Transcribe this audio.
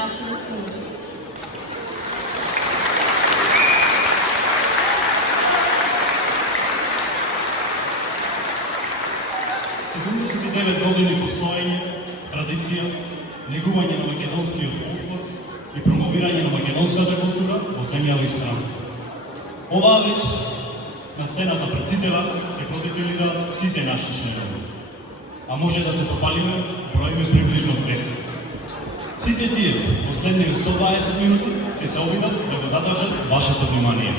passionate communities. Години постоење, традиција, негување на македонскиот фолклор и промовирање на македонската култура во земјава и странство. Оваа вечер на сцената пред сите вас ќе продефилира сите наши членови. А може да се попалиме, броиме приближно 200. Сите тие последниве 120 минути ќе се обидат да го задржат вашето внимание.